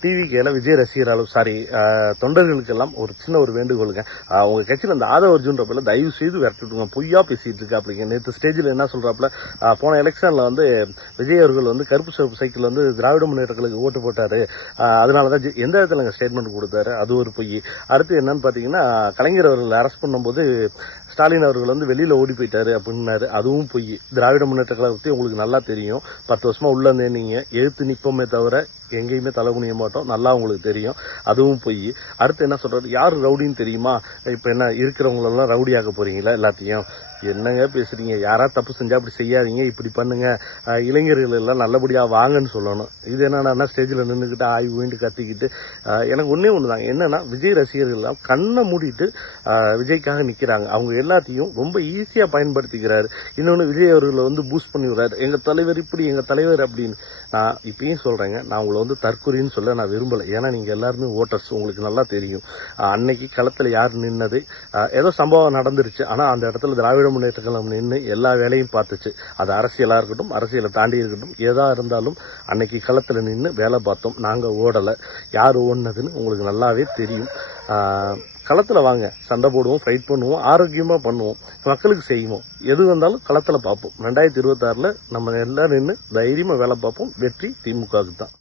டிவிக்கேல Vijay ரசிகராலும் sorry தொண்டர்களுக்கெல்லாம் ஒரு சின்ன ஒரு வேண்டுகோளுங்க. அவங்க கட்சியில் அந்த ஆதவ அர்ஜுன்ற தயவு செய்து விரட்டுட்டுங்க. பொய்யா பேசிட்டு இருக்கா அப்படிங்க நேற்று ஸ்டேஜில் என்ன சொல்றாப்புல? போன எலெக்ஷனில் வந்து விஜய் அவர்கள் வந்து கருப்பு சிவப்பு சைக்கிள் வந்து திராவிட முன்னேற்றங்களுக்கு ஓட்டு போட்டாரு. அதனால தான் ஜெ- எந்த இடத்துல ஸ்டேட்மெண்ட் கொடுத்தாரு? அது ஒரு பொய். அடுத்து என்னன்னு பார்த்தீங்கன்னா கலைஞர் அவர்கள் அரெஸ்ட் பண்ணும்போது ஸ்டாலின் அவர்கள் வந்து வெளியில ஓடி போயிட்டாரு அப்படின்னாரு. அதுவும் பொய். திராவிட முன்னேற்ற கழகத்தை உங்களுக்கு நல்லா தெரியும். பத்து வருஷமா உள்ள நின்னீங்க எழுத்து நிப்போமே தவிர எங்கேயுமே தலை குனிய மாட்டோம். நல்லா உங்களுக்கு தெரியும். அதுவும் பொய். அடுத்து என்ன சொல்றது? யார் ரவுடின்னு தெரியுமா? இப்ப என்ன இருக்கிறவங்களெல்லாம் ரவுடியாக்க போறீங்களா எல்லாத்தையும்? என்னங்க பேசுறீங்க? யாரா தப்பு செஞ்சா அப்படி செய்யாதீங்க. இப்படி பண்ணுங்க. இளைஞர்கள் எல்லாம் நல்லபடியா வாங்கன்னு சொல்லணும். இது என்னன்னா ஸ்டேஜ்ல நின்றுக்கிட்டு ஆய்வு வேண்டு கத்திக்கிட்டு எனக்கு ஒன்னே ஒண்ணுதாங்க என்னன்னா விஜய் ரசிகர்கள் எல்லாம் கண்ணை மூடிட்டு விஜய்க்காக நிக்கிறாங்க. அவங்க எல்லாத்தையும் ரொம்ப ஈஸியாக பயன்படுத்திக்கிறார். இன்னொன்று விஜய் அவர்களை வந்து பூஸ்ட் பண்ணி விடுறாரு எங்கள் தலைவர் இப்படி எங்கள் தலைவர் அப்படின்னு. நான் இப்பயும் சொல்கிறேங்க நான் உங்களை வந்து தற்கொலைன்னு சொல்ல நான் விரும்பலை. ஏன்னா நீங்கள் எல்லாருமே ஓட்டர்ஸ் உங்களுக்கு நல்லா தெரியும். அன்னைக்கு களத்தில் யார் நின்னது? ஏதோ சம்பவம் நடந்துருச்சு. ஆனால் அந்த இடத்துல திராவிட முன்னேற்ற கழகம் நின்று எல்லா வேலையும் பார்த்துச்சு. அது அரசியலாக இருக்கட்டும் அரசியலை தாண்டி இருக்கட்டும் ஏதா இருந்தாலும் அன்னைக்கு களத்தில் நின்று வேலை பார்த்தோம். நாங்கள் ஓடலை. யார் ஓடினதுன்னு உங்களுக்கு நல்லாவே தெரியும். களத்தில் வாங்க. சண்டை போடுவோம் ஃபைட் பண்ணுவோம் ஆரோக்கியமாக பண்ணுவோம் மக்களுக்கு செய்வோம். எது வந்தாலும் களத்தில் பார்ப்போம். ரெண்டாயிரத்தி இருபத்தாறில் நம்ம எல்லாம் நின்று தைரியமாக வேலை பார்ப்போம். வெற்றி திமுகவுக்கு தான்.